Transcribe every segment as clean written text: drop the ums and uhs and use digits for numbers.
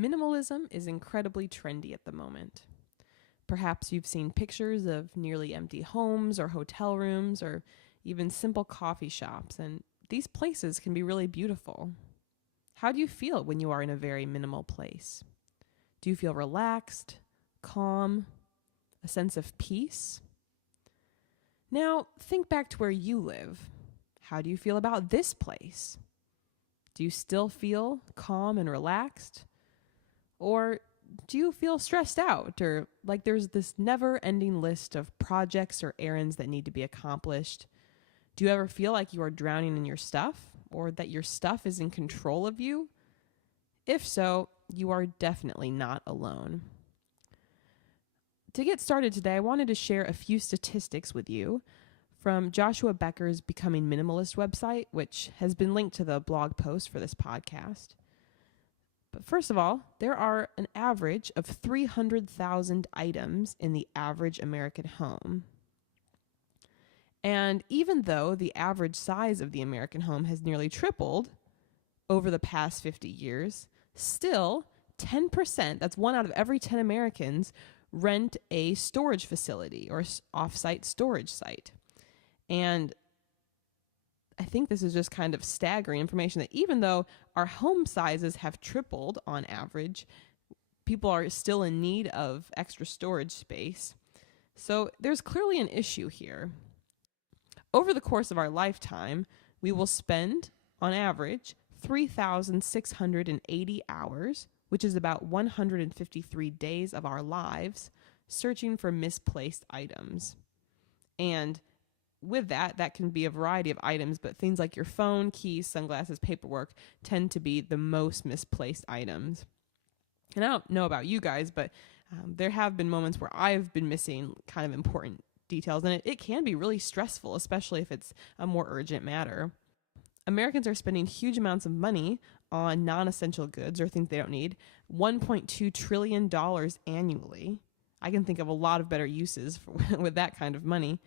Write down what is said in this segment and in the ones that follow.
Minimalism is incredibly trendy at the moment. Perhaps you've seen pictures of nearly empty homes or hotel rooms or even simple coffee shops, and these places can be really beautiful. How do you feel when you are in a very minimal place? Do you feel relaxed, calm, a sense of peace? Now, think back to where you live. How do you feel about this place? Do you still feel calm and relaxed? Or do you feel stressed out or like there's this never-ending list of projects or errands that need to be accomplished? Do you ever feel like you are drowning in your stuff or that your stuff is in control of you? If so, you are definitely not alone. To get started today, I wanted to share a few statistics with you from Joshua Becker's Becoming Minimalist website, which has been linked to the blog post for this podcast. But first of all, there are an average of 300,000 items in the average American home. And even though the average size of the American home has nearly tripled over the past 50 years, still 10%, that's 1 out of every 10 Americans, rent a storage facility or off-site storage site. And I think this is just kind of staggering information that even though our home sizes have tripled on average, people are still in need of extra storage space. So there's clearly an issue here. Over the course of our lifetime, we will spend, on average, 3,680 hours, which is about 153 days of our lives, searching for misplaced items. And with that can be a variety of items, but things like your phone, keys, sunglasses, paperwork tend to be the most misplaced items. And I don't know about you guys, but there have been moments where I've been missing kind of important details, and it can be really stressful, especially if it's a more urgent matter. Americans are spending huge amounts of money on non-essential goods or things they don't need, $1.2 trillion annually. I can think of a lot of better uses with that kind of money.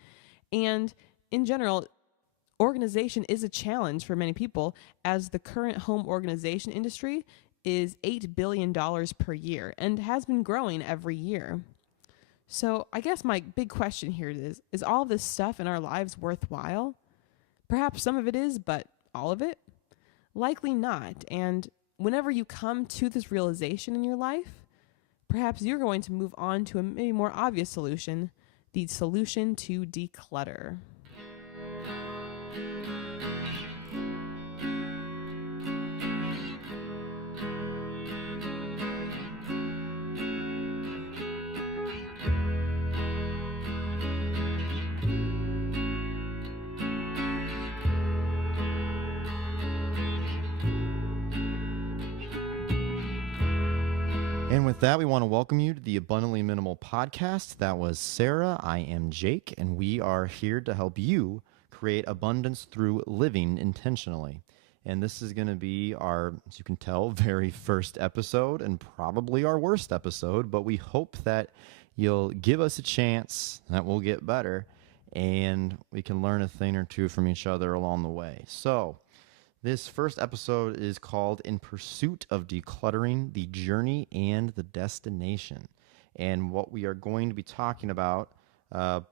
And in general, organization is a challenge for many people, as the current home organization industry is $8 billion per year and has been growing every year. So I guess my big question here is all this stuff in our lives worthwhile? Perhaps some of it is, but all of it? Likely not. And whenever you come to this realization in your life, perhaps you're going to move on to a maybe more obvious solution, the solution to declutter. And with that, we want to welcome you to the Abundantly Minimal podcast. That was Sarah. I am Jake, and we are here to help you create abundance through living intentionally. And this is going to be our, as you can tell, very first episode and probably our worst episode, but we hope that you'll give us a chance, that we'll get better, and we can learn a thing or two from each other along the way. So, this first episode is called In Pursuit of Decluttering, the Journey and the Destination. And what we are going to be talking about,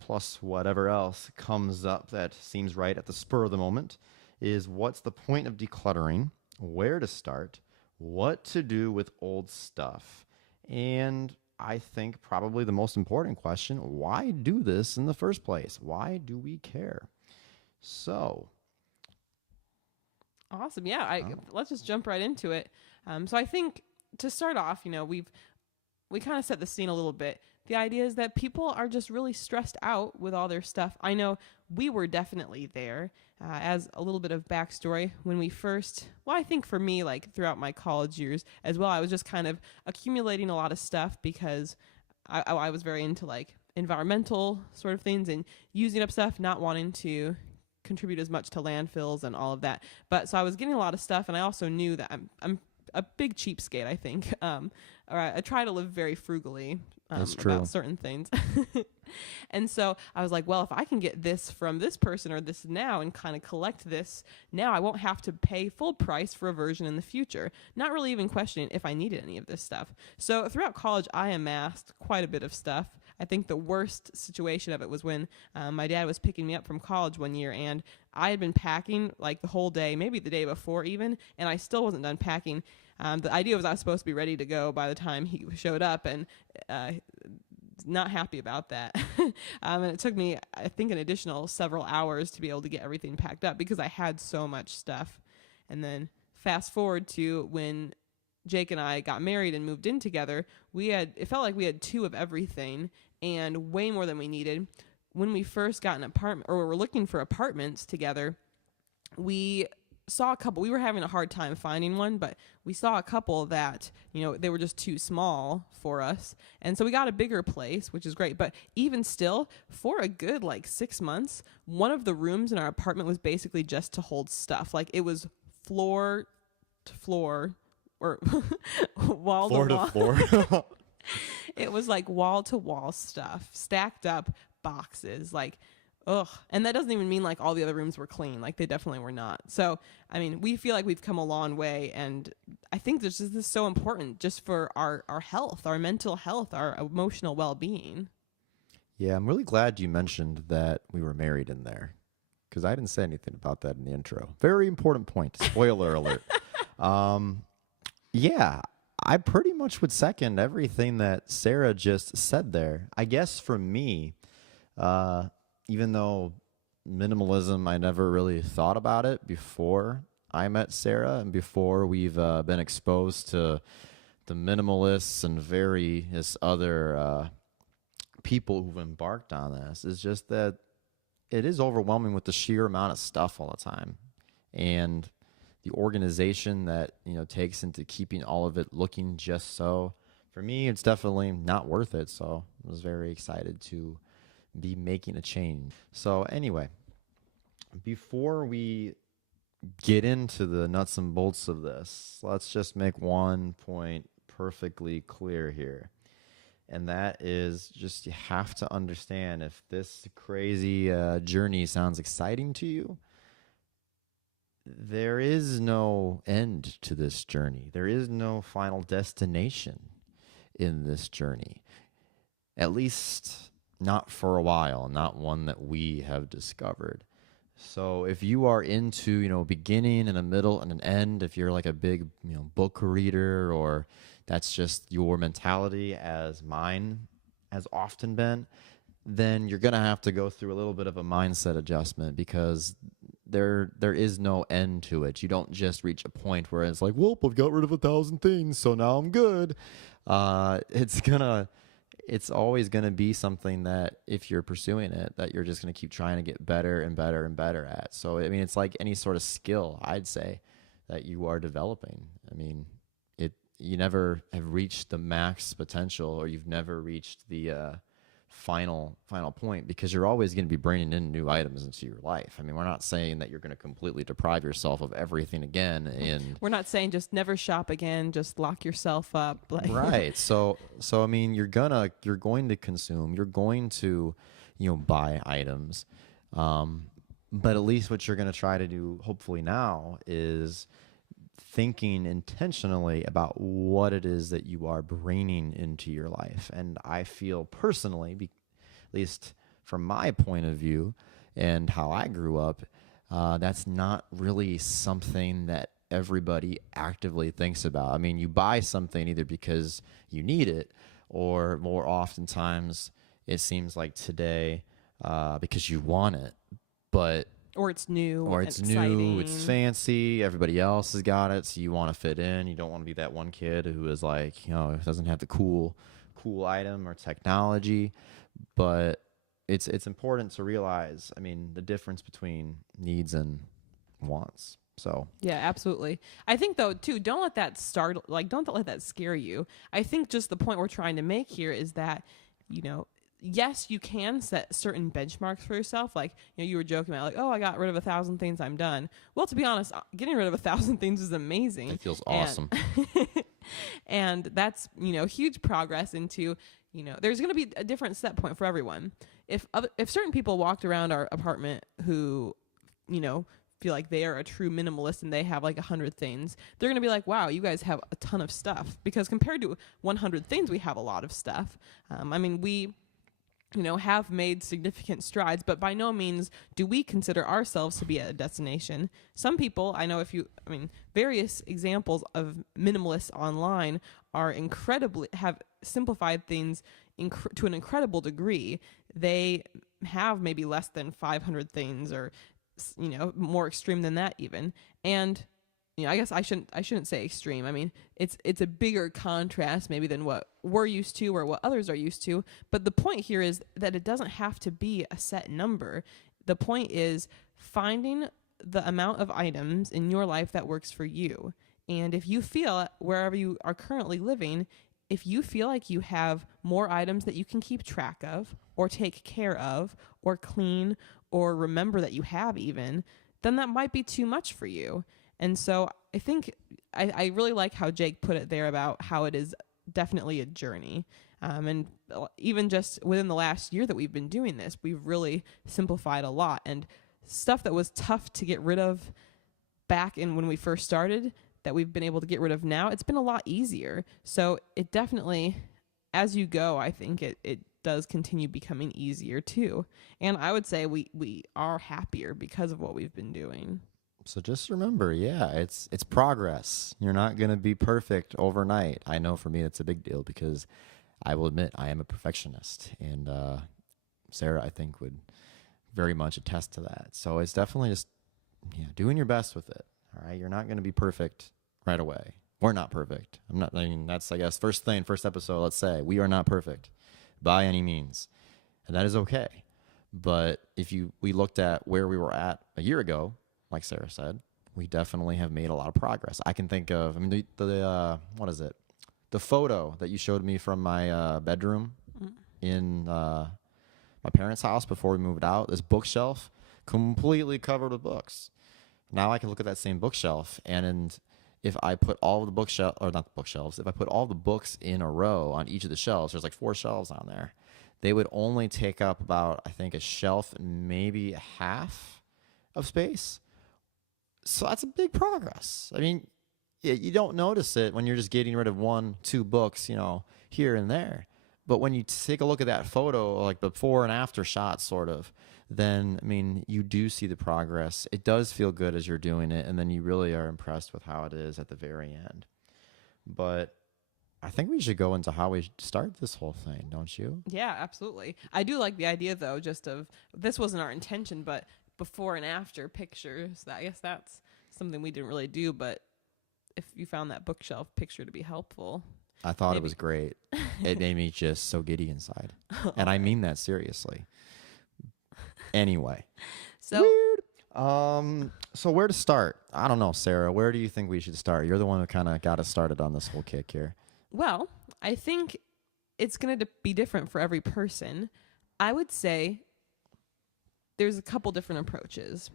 plus whatever else comes up that seems right at the spur of the moment, is what's the point of decluttering, where to start, what to do with old stuff, and I think probably the most important question, why do this in the first place? Why do we care? So... Awesome. Yeah, let's just jump right into it. So I think to start off, we kind of set the scene a little bit. The idea is that people are just really stressed out with all their stuff. I know we were definitely there. As a little bit of backstory, when we first, I think for me, like throughout my college years as well, I was just kind of accumulating a lot of stuff because I was very into like environmental sort of things and using up stuff, not wanting to contribute as much to landfills and all of that. But so I was getting a lot of stuff, and I also knew that I'm a big cheapskate, I think. Or I try to live very frugally That's true. about certain things. And so I was like, well, if I can get this from this person or this now and kind of collect this now, I won't have to pay full price for a version in the future. Not really even questioning if I needed any of this stuff. So throughout college, I amassed quite a bit of stuff. I think the worst situation of it was when my dad was picking me up from college one year, and I had been packing like the whole day, maybe the day before even, and I still wasn't done packing. The idea was I was supposed to be ready to go by the time he showed up, and not happy about that. And it took me, I think, an additional several hours to be able to get everything packed up because I had so much stuff. And then fast forward to when Jake and I got married and moved in together, it felt like we had two of everything and way more than we needed. When we first got an apartment, or were looking for apartments together, we saw a couple. We were having a hard time finding one, but we saw a couple that, they were just too small for us. And so we got a bigger place, which is great. But even still, for a good 6 months, one of the rooms in our apartment was basically just to hold stuff. Like it was floor to floor, or wall Floor to wall. floor. It was like wall to wall stuff, stacked up boxes, ugh. And that doesn't even mean all the other rooms were clean. They definitely were not. So, I mean, we feel like we've come a long way. And I think this is so important just for our health, our mental health, our emotional well-being. Yeah, I'm really glad you mentioned that we were married in there, because I didn't say anything about that in the intro. Very important point. Spoiler alert. Yeah, I pretty much would second everything that Sarah just said there. I guess for me, even though minimalism, I never really thought about it before I met Sarah and before we've been exposed to the minimalists and various other people who've embarked on this, is just that it is overwhelming with the sheer amount of stuff all the time. And the organization that takes into keeping all of it looking just so. For me, it's definitely not worth it. So I was very excited to be making a change. So anyway, before we get into the nuts and bolts of this, let's just make one point perfectly clear here. And that is just, you have to understand, if this crazy journey sounds exciting to you, there is no end to this journey. There is no final destination in this journey. At least not for a while, not one that we have discovered. So if you are into, beginning and a middle and an end, if you're a big, book reader, or that's just your mentality, as mine has often been, then you're going to have to go through a little bit of a mindset adjustment, because there is no end to it. You don't just reach a point where it's well, I've got rid of 1,000 things, so now I'm good. It's always going to be something that, if you're pursuing it, that you're just going to keep trying to get better and better and better at. So, I mean, it's like any sort of skill, I'd say, that you are developing. I mean, you never have reached the max potential, or you've never reached the final point, because you're always going to be bringing in new items into your life. I mean, we're not saying that you're going to completely deprive yourself of everything again. And we're not saying just never shop again, just lock yourself up. Right. So I mean, you're going to consume, you're going to, buy items. But at least what you're going to try to do, hopefully now, is thinking intentionally about what it is that you are bringing into your life. And I feel personally, at least from my point of view and how I grew up, that's not really something that everybody actively thinks about. I mean, you buy something either because you need it, or more oftentimes it seems like today because you want it. But or it's new, it's fancy, everybody else has got it, so you want to fit in. You don't want to be that one kid who is doesn't have the cool item or technology. But it's important to realize, I mean, the difference between needs and wants. So yeah, absolutely. I think though too, don't let that scare you. I think just the point we're trying to make here is that, yes, you can set certain benchmarks for yourself. Like, you were joking about like, oh, I got rid of 1,000 things, I'm done. Well, to be honest, getting rid of 1,000 things is amazing. It feels awesome. And that's, huge progress into, there's going to be a different set point for everyone. If certain people walked around our apartment who, feel like they are a true minimalist and they have like 100 things, they're going to be like, wow, you guys have a ton of stuff. Because compared to 100 things, we have a lot of stuff. We have made significant strides, but by no means do we consider ourselves to be at a destination. Some people, I know various examples of minimalists online have simplified things to an incredible degree. They have maybe less than 500 things, or, more extreme than that even. And I guess I shouldn't say extreme. I mean, it's a bigger contrast maybe than what we're used to or what others are used to. But the point here is that it doesn't have to be a set number. The point is finding the amount of items in your life that works for you. And if you feel, wherever you are currently living, if you feel like you have more items that you can keep track of or take care of or clean or remember that you have even, then that might be too much for you. And so I think I really like how Jake put it there about how it is definitely a journey. And even just within the last year that we've been doing this, we've really simplified a lot. And stuff that was tough to get rid of back in when we first started, that we've been able to get rid of now, it's been a lot easier. So it definitely, as you go, I think it does continue becoming easier too. And I would say we are happier because of what we've been doing. So just remember, it's progress. You're not going to be perfect overnight. I know for me it's a big deal because I will admit I am a perfectionist. And Sarah, I think, would very much attest to that. So it's definitely just doing your best with it. All right, you're not going to be perfect right away. We're not perfect. That's, I guess, first episode, let's say. We are not perfect by any means. And that is okay. But if we looked at where we were at a year ago, like Sarah said, we definitely have made a lot of progress. I can think of, what is it? The photo that you showed me from my bedroom in my parents' house before we moved out, this bookshelf completely covered with books. Now I can look at that same bookshelf, and if I put all the if I put all the books in a row on each of the shelves, there's like 4 shelves on there, they would only take up about, I think, a shelf and maybe half of space. So that's a big progress. I mean, you don't notice it when you're just getting rid of 1-2 books, here and there. But when you take a look at that photo, like before and after shots, sort of, then, you do see the progress. It does feel good as you're doing it, and then you really are impressed with how it is at the very end. But I think we should go into how we start this whole thing, don't you? Yeah, absolutely. I do like the idea, though, just of, this wasn't our intention, but before and after pictures. I guess that's something we didn't really do, but if you found that bookshelf picture to be helpful. I thought it was great. It made me just so giddy inside. And I mean that seriously. Anyway. So weird. So where to start? I don't know, Sarah. Where do you think we should start? You're the one who kind of got us started on this whole kick here. Well, I think it's going to be different for every person. I would say there's a couple different approaches.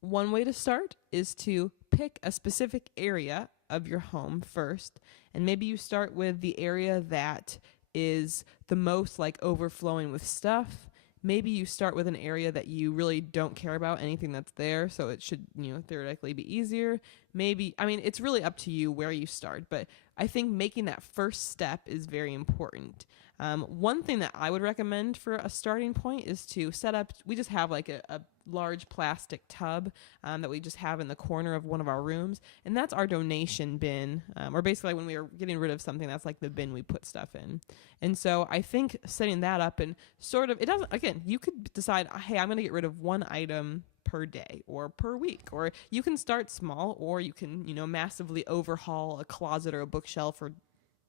One way to start is to pick a specific area of your home first, and maybe you start with the area that is the most like overflowing with stuff. Maybe you start with an area that you really don't care about anything that's there, so it should, theoretically be easier. Maybe, it's really up to you where you start, but I think making that first step is very important. One thing that I would recommend for a starting point is to set up, we just have like a large plastic tub that we just have in the corner of one of our rooms, and that's our donation bin, or basically when we are getting rid of something, that's like the bin we put stuff in. And so I think setting that up and sort of, it doesn't, again, you could decide, hey, I'm going to get rid of 1 item per day or per week, or you can start small, or you can, massively overhaul a closet or a bookshelf or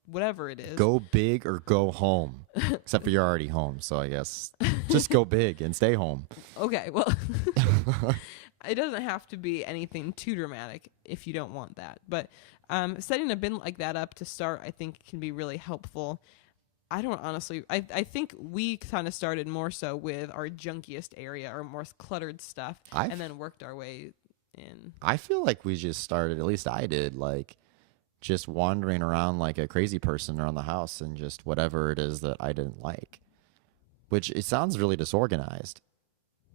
whatever it is. Go big or go home. Except for you're already home, so I guess just go big and stay home. Okay, well, it doesn't have to be anything too dramatic if you don't want that. But setting a bin like that up to start, I think, can be really helpful. I don't honestly. I think we kind of started more so with our junkiest area or more cluttered stuff, I and then worked our way in. I feel like we just started, at least I did, like just wandering around like a crazy person around the house and just whatever it is that I didn't like, which it sounds really disorganized.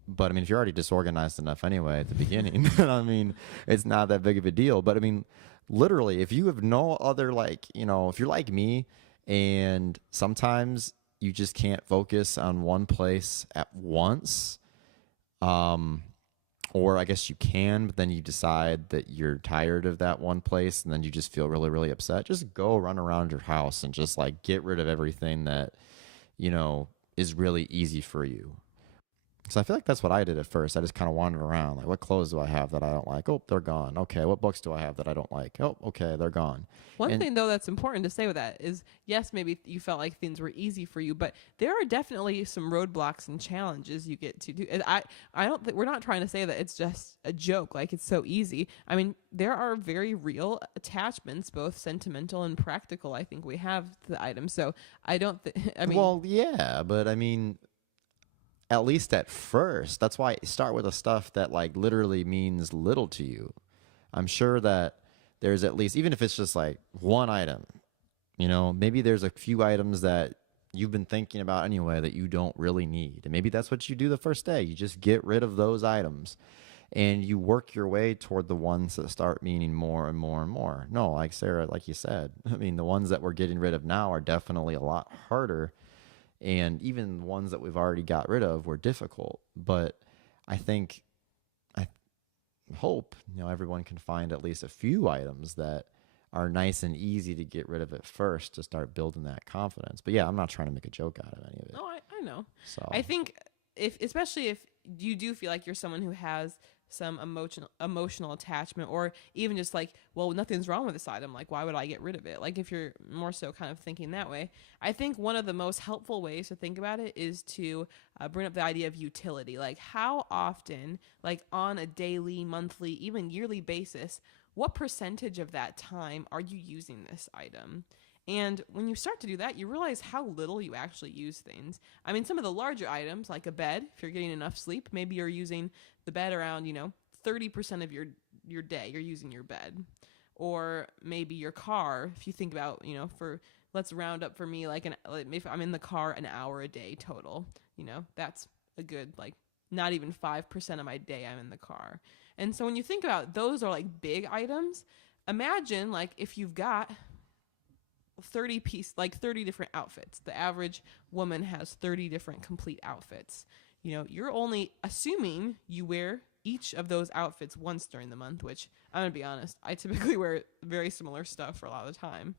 But I mean, if you're already disorganized enough anyway at the beginning, then I mean, it's not that big of a deal. But I mean, literally, if you have no other, like, if you're like me and sometimes you just can't focus on one place at once, um, or I guess you can, but then you decide that you're tired of that one place and then you just feel really, really upset, just go run around your house and just like get rid of everything that, is really easy for you. So I feel like that's what I did at first. I just kind of wandered around, like, what clothes do I have that I don't like? Oh, they're gone. Okay, what books do I have that I don't like? Oh, okay, they're gone. One And thing though that's important to say with that is, yes, maybe you felt like things were easy for you, but there are definitely some roadblocks and challenges you get to do. And I don't think we're not trying to say that it's just a joke, like it's so easy. I mean, there are very real attachments, both sentimental and practical. I think we have to the item. So I don't. I mean, well, yeah, but I mean, at least at first, that's why I start with the stuff that like literally means little to you. I'm sure that there's at least, even if it's just like one item, maybe there's a few items that you've been thinking about anyway that you don't really need. And maybe that's what you do the first day. You just get rid of those items and you work your way toward the ones that start meaning more and more and more. No, like Sarah, like you said, I mean, the ones that we're getting rid of now are definitely a lot harder. And even ones that we've already got rid of were difficult. But I think, I hope, everyone can find at least a few items that are nice and easy to get rid of at first to start building that confidence. But yeah, I'm not trying to make a joke out of any of it. no, I know. So I think especially if you do feel like you're someone who has some emotional attachment, or even just like, well, nothing's wrong with this item, like why would I get rid of it? Like if you're more so kind of thinking that way, I think one of the most helpful ways to think about it is to bring up the idea of utility. Like how often, like on a daily, monthly, even yearly basis, what percentage of that time are you using this item? And when you start to do that, you realize how little you actually use things. I mean, some of the larger items, like a bed, if you're getting enough sleep, maybe you're using the bed around, 30% of your day, you're using your bed. Or maybe your car, if you think about, for let's round up for me, like if I'm in the car an hour a day total, that's a good, like, not even 5% of my day I'm in the car. And so when you think about those are like big items, imagine like if you've got 30 different outfits. The average woman has 30 different complete outfits. You're only assuming you wear each of those outfits once during the month, which I'm going to be honest, I typically wear very similar stuff for a lot of the time.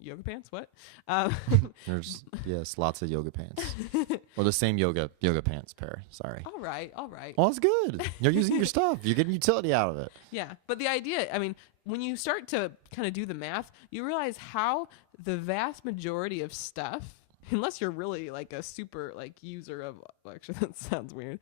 Yoga pants, what? there's, yes, lots of yoga pants. Or the same yoga pants pair. Sorry. All right. Well, it's good. You're using your stuff. You're getting utility out of it. Yeah. But the idea, I mean, when you start to kind of do the math, you realize how the vast majority of stuff, unless you're really like a super like user of, well, actually that sounds weird.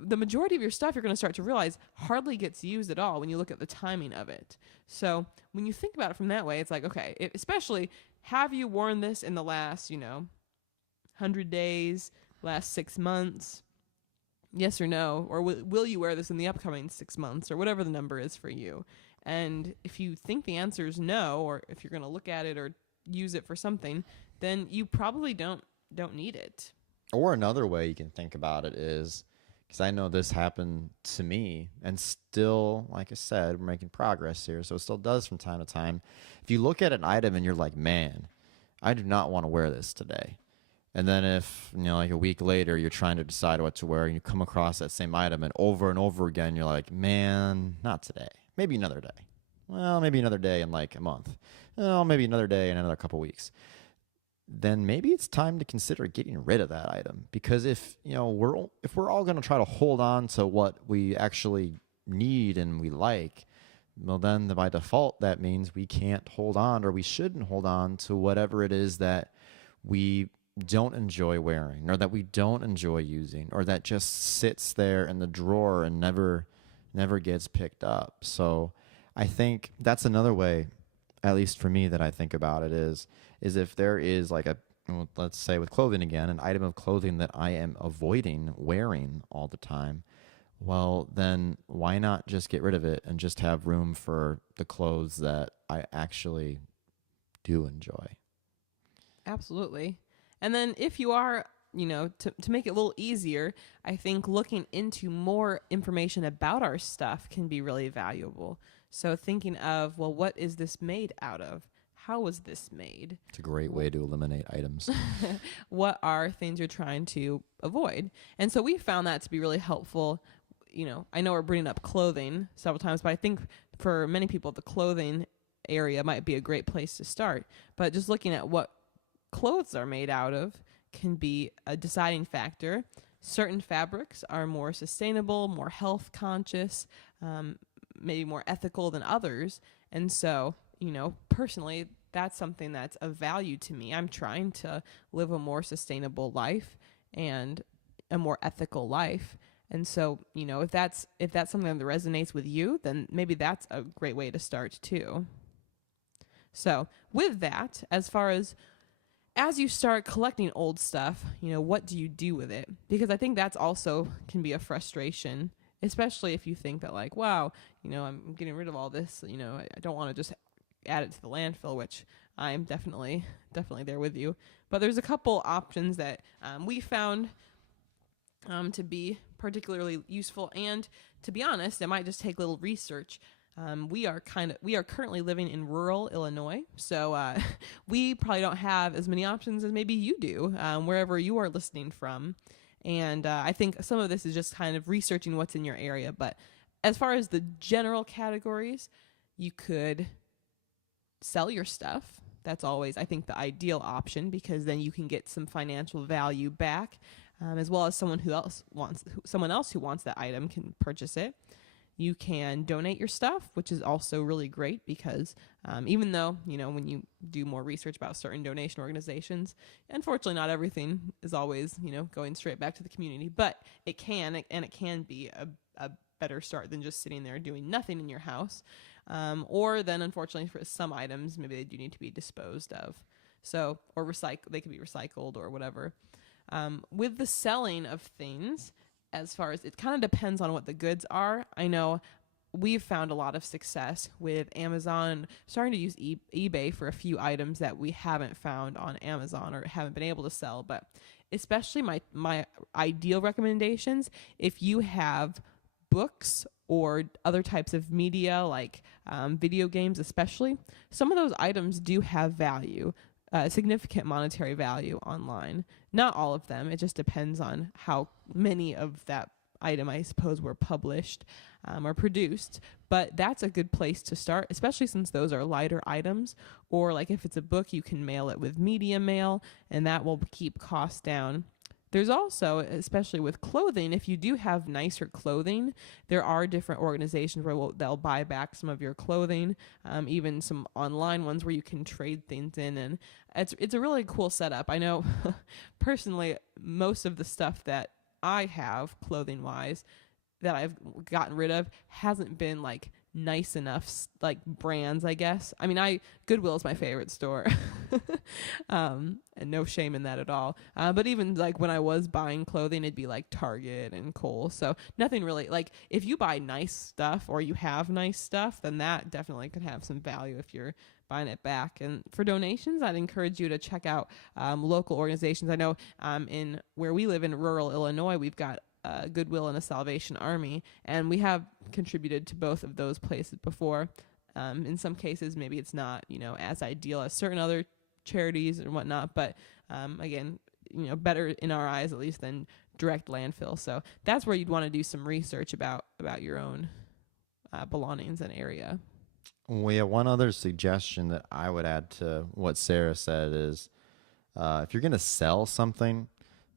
The majority of your stuff you're going to start to realize hardly gets used at all when you look at the timing of it. So when you think about it from that way, it's like, okay, especially have you worn this in the last, 100 days, last 6 months? Yes or no? Or will you wear this in the upcoming 6 months, or whatever the number is for you? And if you think the answer is no, or if you're going to look at it or use it for something, then you probably don't need it. Or another way you can think about it is, because I know this happened to me, and still, like I said, we're making progress here, so it still does from time to time. If you look at an item and you're like, man, I do not want to wear this today. And then if, like a week later, you're trying to decide what to wear and you come across that same item and over again, you're like, man, not today. Maybe another day. Well, maybe another day in like a month. Well, maybe another day in another couple weeks. Then maybe it's time to consider getting rid of that item. Because if we're all going to try to hold on to what we actually need and we like, well, then by default that means we can't hold on, or we shouldn't hold on to whatever it is that we don't enjoy wearing, or that we don't enjoy using, or that just sits there in the drawer and never gets picked up. So I think that's another way at least for me that I think about it is if there is like a, well, let's say with clothing again, an item of clothing that I am avoiding wearing all the time, well, then why not just get rid of it and just have room for the clothes that I actually do enjoy? Absolutely. And then if you are, to make it a little easier, I think looking into more information about our stuff can be really valuable. So thinking of, well, what is this made out of? How was this made? It's a great way to eliminate items. What are things you're trying to avoid? And so we found that to be really helpful. I know we're bringing up clothing several times, but I think for many people, the clothing area might be a great place to start. But just looking at what clothes are made out of can be a deciding factor. Certain fabrics are more sustainable, more health conscious, maybe more ethical than others. And so, personally, that's something that's of value to me. I'm trying to live a more sustainable life and a more ethical life. And so, if that's something that resonates with you, then maybe that's a great way to start too. So, with that, as you start collecting old stuff, what do you do with it? Because I think that's also can be a frustration, especially if you think that like, wow, I'm getting rid of all this, I don't want to just add it to the landfill, which I'm definitely there with you. But there's a couple options that we found to be particularly useful, and to be honest, it might just take a little research. We are currently living in rural Illinois, so we probably don't have as many options as maybe you do, wherever you are listening from. And I think some of this is just kind of researching what's in your area. But as far as the general categories, you could sell your stuff. That's always, I think, the ideal option, because then you can get some financial value back, as well as someone else who wants that item can purchase it. You can donate your stuff, which is also really great because even though, when you do more research about certain donation organizations, unfortunately not everything is always, going straight back to the community, but it can be a better start than just sitting there doing nothing in your house. Or then unfortunately for some items, maybe they do need to be disposed of. So, or they could be recycled or whatever. With the selling of things, as far as it kind of depends on what the goods are. I know we've found a lot of success with Amazon, starting to use eBay for a few items that we haven't found on Amazon or haven't been able to sell. But especially my ideal recommendations, if you have books or other types of media like video games especially, some of those items do have value. Significant monetary value online. Not all of them. It just depends on how many of that item, I suppose, were published or produced. But that's a good place to start, especially since those are lighter items. Or like if it's a book, you can mail it with media mail, and that will keep costs down. There's also, especially with clothing, if you do have nicer clothing, there are different organizations where they'll buy back some of your clothing, even some online ones where you can trade things in, and it's a really cool setup. I know personally most of the stuff that I have clothing-wise that I've gotten rid of hasn't been like nice enough like brands, I guess. I mean, Goodwill is my favorite store. And no shame in that at all. But even like when I was buying clothing, it'd be like Target and Kohl's. So nothing really, like if you buy nice stuff or you have nice stuff, then that definitely could have some value if you're buying it back. And for donations, I'd encourage you to check out local organizations. I know in where we live in rural Illinois, we've got Goodwill and a Salvation Army, and we have contributed to both of those places before. In some cases, maybe it's not, as ideal as certain other charities and whatnot, but again, better in our eyes at least than direct landfill. So that's where you'd want to do some research about your own belongings and area. Well, yeah, one other suggestion that I would add to what Sarah said is if you're going to sell something,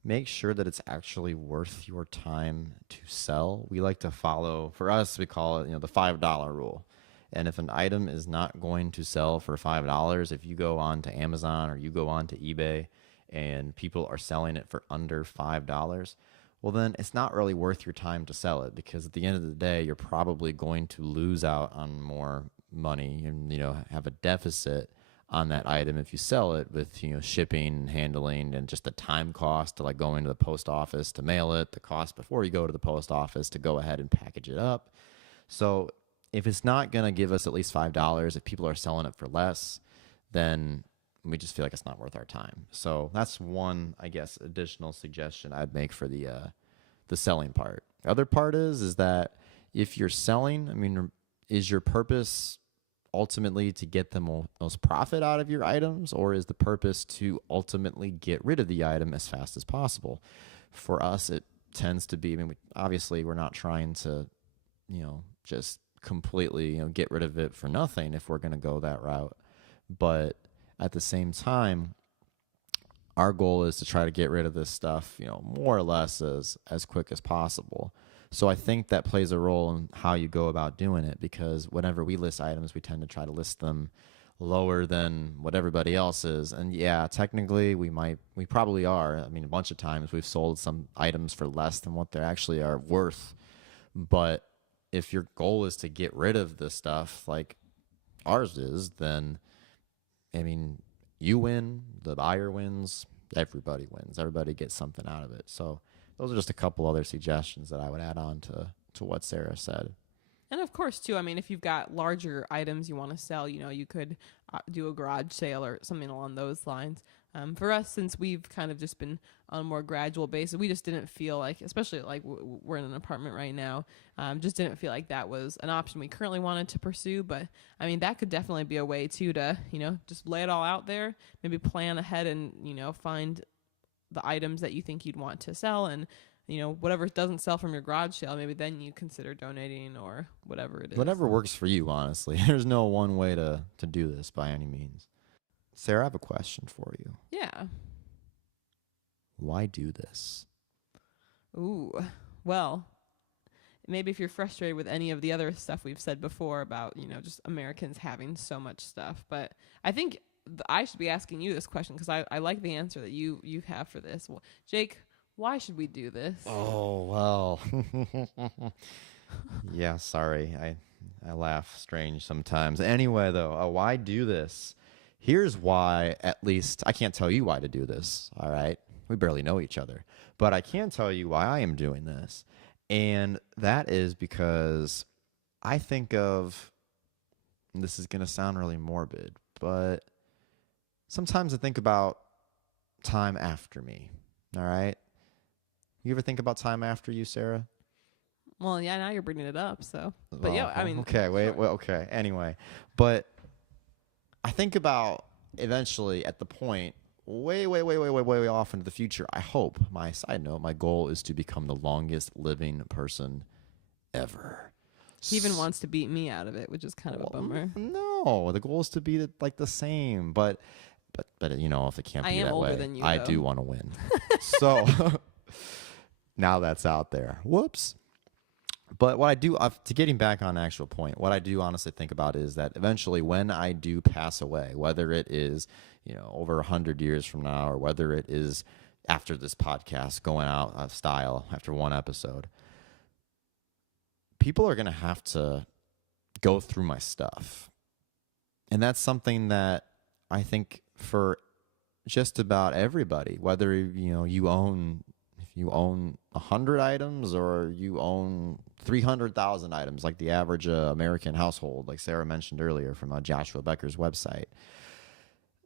make sure that it's actually worth your time to sell. We like to follow, for us, we call it, the $5 rule. And if an item is not going to sell for $5, if you go on to Amazon or you go on to eBay and people are selling it for under $5, well, then it's not really worth your time to sell it, because at the end of the day, you're probably going to lose out on more money and, have a deficit on that item if you sell it with, shipping and handling and just the time cost to like going to the post office to mail it, the cost before you go to the post office to go ahead and package it up. So if it's not going to give us at least $5, if people are selling it for less, then we just feel like it's not worth our time. So that's one, I guess, additional suggestion I'd make for the selling part. The other part is that if you're selling, I mean, is your purpose ultimately to get the most profit out of your items, or is the purpose to ultimately get rid of the item as fast as possible? For us, it tends to be, I mean, obviously we're not trying to, just completely, get rid of it for nothing if we're going to go that route. But at the same time, our goal is to try to get rid of this stuff, more or less as quick as possible. So I think that plays a role in how you go about doing it, because whenever we list items, we tend to try to list them lower than what everybody else is. And yeah, technically we probably are. I mean, a bunch of times we've sold some items for less than what they actually are worth. But if your goal is to get rid of this stuff like ours is, then, I mean, you win, the buyer wins, everybody wins. Everybody gets something out of it. So those are just a couple other suggestions that I would add on to what Sarah said. And of course, too, I mean, if you've got larger items you want to sell, you could do a garage sale or something along those lines. For us, since we've kind of just been on a more gradual basis, we just didn't feel like, especially like we're in an apartment right now, just didn't feel like that was an option we currently wanted to pursue. But I mean, that could definitely be a way too to, just lay it all out there, maybe plan ahead and, find the items that you think you'd want to sell, and whatever doesn't sell from your garage sale, maybe then you consider donating or whatever it is. Whatever works for you, honestly. There's no one way to do this by any means. Sarah, I have a question for you. Yeah. Why do this? Ooh, well, maybe if you're frustrated with any of the other stuff we've said before about, just Americans having so much stuff. But I think I should be asking you this question, because I like the answer that you have for this. Well, Jake, why should we do this? Oh, well. Yeah, sorry. I laugh strange sometimes. Anyway, though, why do this? Here's why, at least, I can't tell you why to do this, all right? We barely know each other. But I can tell you why I am doing this. And that is because I think of, and this is going to sound really morbid, but sometimes I think about time after me, all right? You ever think about time after you, Sarah? Well, yeah, now you're bringing it up, so. But yeah, I mean. Okay, wait, sure. well, okay. Anyway, but I think about eventually at the point, way off into the future, I hope, my side note, my goal is to become the longest living person ever. He even wants to beat me out of it, which is kind of a bummer. No, the goal is to be like the same, but if it can't be that way, than you, I though. do want to win. So now that's out there. Whoops. But what I do, to getting back on the actual point, what I do honestly think about is that eventually when I do pass away, whether it is, over 100 years from now, or whether it is after this podcast going out of style after one episode, people are going to have to go through my stuff. And that's something that I think for just about everybody, whether, you own 100 items or you own 300,000 items, like the average American household, like Sarah mentioned earlier from Joshua Becker's website.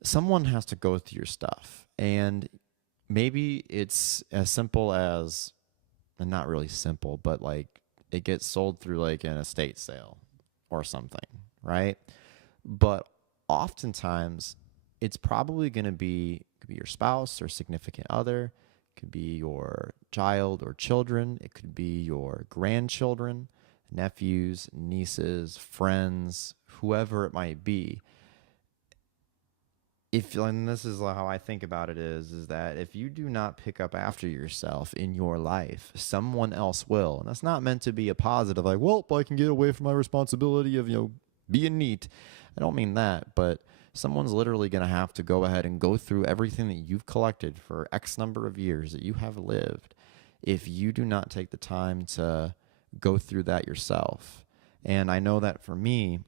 Someone has to go through your stuff. And maybe it's as simple as, and not really simple, but like it gets sold through like an estate sale or something, right? But oftentimes it's probably going to be, could be your spouse or significant other. It could be your child or children. It could be your grandchildren, nephews, nieces, friends, whoever it might be. And this is how I think about it is that if you do not pick up after yourself in your life, someone else will. And that's not meant to be a positive, like, well, I can get away from my responsibility of, being neat. I don't mean that, but someone's literally going to have to go ahead and go through everything that you've collected for X number of years that you have lived if you do not take the time to go through that yourself. And I know that for me,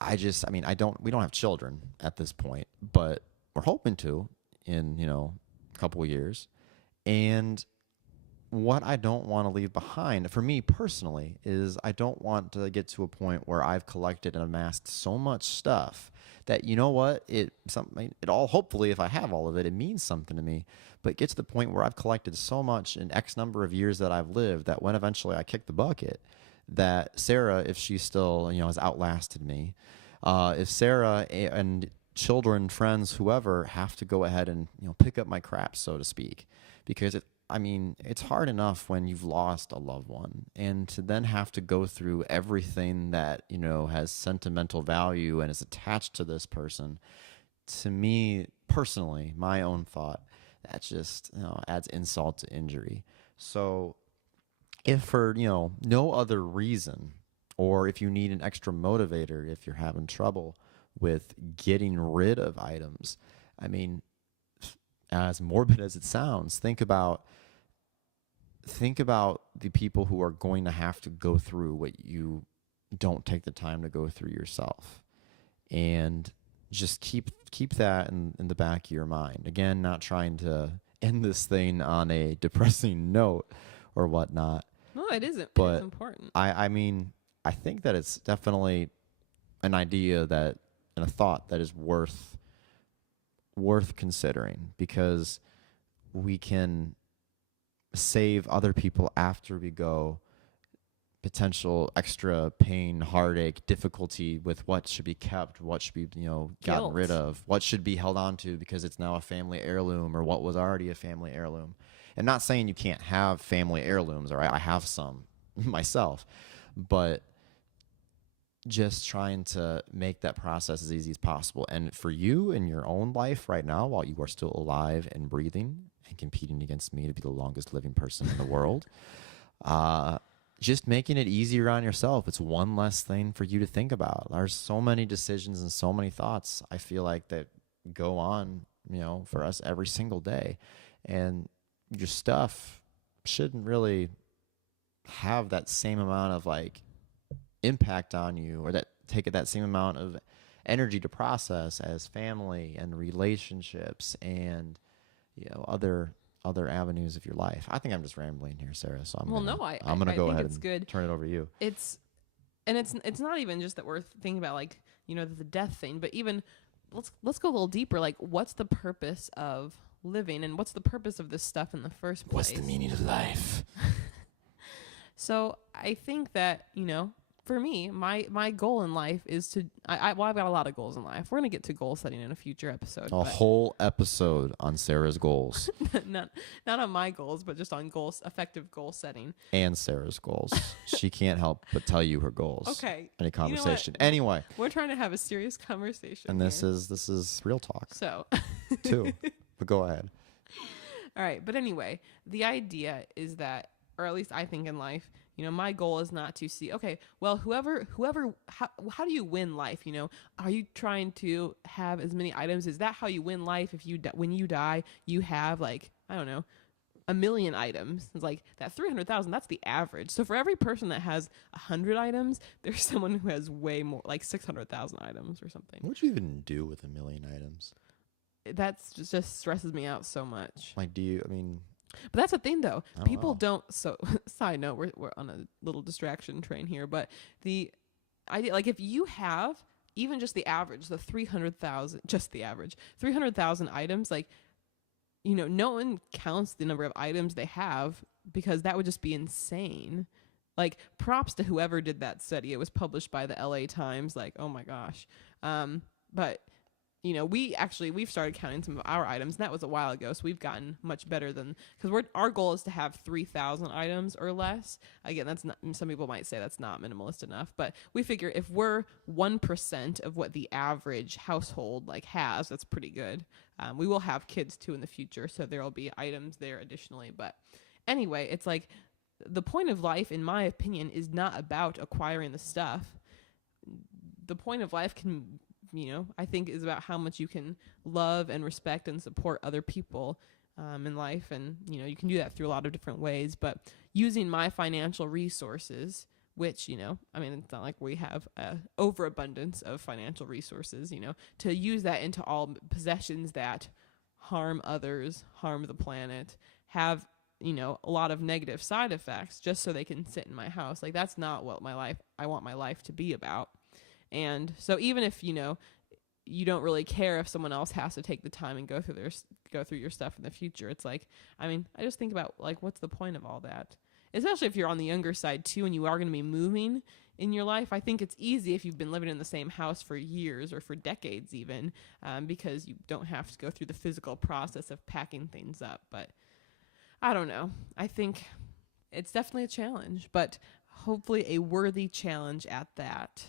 we don't have children at this point, but we're hoping to in, a couple of years. And what I don't want to leave behind for me personally is I don't want to get to a point where I've collected and amassed so much stuff that, it all, hopefully if I have all of it, it means something to me, but get to the point where I've collected so much in X number of years that I've lived that when eventually I kick the bucket, that Sarah, if she still, has outlasted me, if Sarah and children, friends, whoever have to go ahead and, pick up my crap, so to speak, because it's hard enough when you've lost a loved one, and to then have to go through everything that, has sentimental value and is attached to this person. To me personally, my own thought, that just, adds insult to injury. So if for, no other reason, or if you need an extra motivator, if you're having trouble with getting rid of items, as morbid as it sounds, think about the people who are going to have to go through what you don't take the time to go through yourself, and just keep that in the back of your mind. Again, not trying to end this thing on a depressing note or whatnot. No, it isn't. But it's important. I think that it's definitely an idea and a thought that is worth considering, because we can save other people after we go potential extra pain, heartache, difficulty with what should be kept, what should be, gotten rid of, what should be held on to because it's now a family heirloom, or what was already a family heirloom. And not saying you can't have family heirlooms, or I have some myself, but just trying to make that process as easy as possible. And for you in your own life right now, while you are still alive and breathing and competing against me to be the longest living person in the world, just making it easier on yourself. It's one less thing for you to think about. There's so many decisions and so many thoughts, I feel like, that go on, for us every single day. And your stuff shouldn't really have that same amount of impact on you, or that take that same amount of energy to process as family and relationships and other avenues of your life. I think I'm just rambling here, Sarah. So I'm gonna go ahead and turn it over to you. It's not even just that we're thinking about the death thing, but even let's go a little deeper. What's the purpose of living, and what's the purpose of this stuff in the first place? What's the meaning of life? So I think that for me, my goal in life is to I've got a lot of goals in life. We're gonna get to goal setting in a future episode. Whole episode on Sarah's goals. not on my goals, but just on effective goal setting. And Sarah's goals. She can't help but tell you her goals. Okay. Any conversation. Anyway. We're trying to have a serious conversation. And this is real talk. So too. But go ahead. All right. But anyway, the idea is that, or at least I think in life, my goal is not to see, okay, well, whoever, how do you win life? Are you trying to have as many items? Is that how you win life? When you die, you have I don't know, 1 million items. It's that 300,000, that's the average. So for every person that has 100 items, there's someone who has way more, 600,000 items or something. What do you even do with 1 million items? That's just stresses me out so much. But that's the thing, though. People know. don't. So, side note, we're on a little distraction train here. But the idea, if you have even just the average, the 300,000, just the average 300,000 items, no one counts the number of items they have, because that would just be insane. Props to whoever did that study. It was published by the LA Times. Oh my gosh. But we've started counting some of our items, and that was a while ago. So we've gotten much better because our goal is to have 3,000 items or less. Again, that's not, some people might say that's not minimalist enough, but we figure if we're 1% of what the average household has, that's pretty good. We will have kids too in the future, so there will be items there additionally. But anyway, it's the point of life, in my opinion, is not about acquiring the stuff. The point of life I think is about how much you can love and respect and support other people in life. And, you can do that through a lot of different ways, but using my financial resources which, I mean, it's not like we have an overabundance of financial resources, to use that into all possessions that harm others, harm the planet, have, a lot of negative side effects just so they can sit in my house. Like, that's not what I want my life to be about. And so even if, you don't really care if someone else has to take the time and go through your stuff in the future, it's like, I mean, I just think about, like, what's the point of all that? Especially if you're on the younger side too and you are going to be moving in your life. I think it's easy if you've been living in the same house for years or for decades even, because you don't have to go through the physical process of packing things up. But I don't know. I think it's definitely a challenge, but hopefully a worthy challenge at that.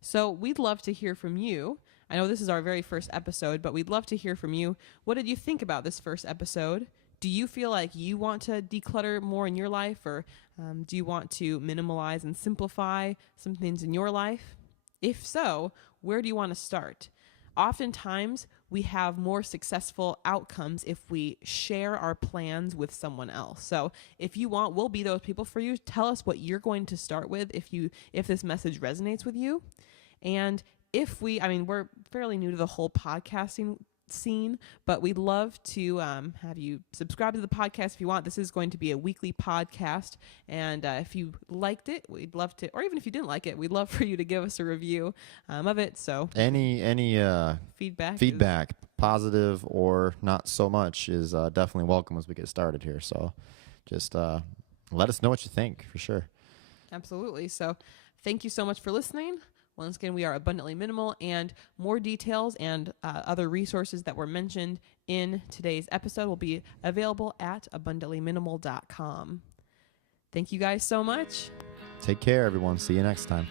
So we'd love to hear from you. I know this is our very first episode, but we'd love to hear from you. What did you think about this first episode? Do you feel like you want to declutter more in your life, or do you want to minimalize and simplify some things in your life? If so, where do you want to start? Oftentimes, we have more successful outcomes if we share our plans with someone else. So if you want, we'll be those people for you. Tell us what you're going to start with if this message resonates with you. And we're fairly new to the whole podcasting scene, but we'd love to have you subscribe to the podcast if you want. This is going to be a weekly podcast, and if you liked it, we'd love to, or even if you didn't like it, we'd love for you to give us a review of it. So any feedback, positive or not so much, is definitely welcome as we get started here. So just let us know what you think, for sure. Absolutely. So thank you so much for listening. Once again, we are Abundantly Minimal, and more details and other resources that were mentioned in today's episode will be available at abundantlyminimal.com. Thank you guys so much. Take care, everyone. See you next time.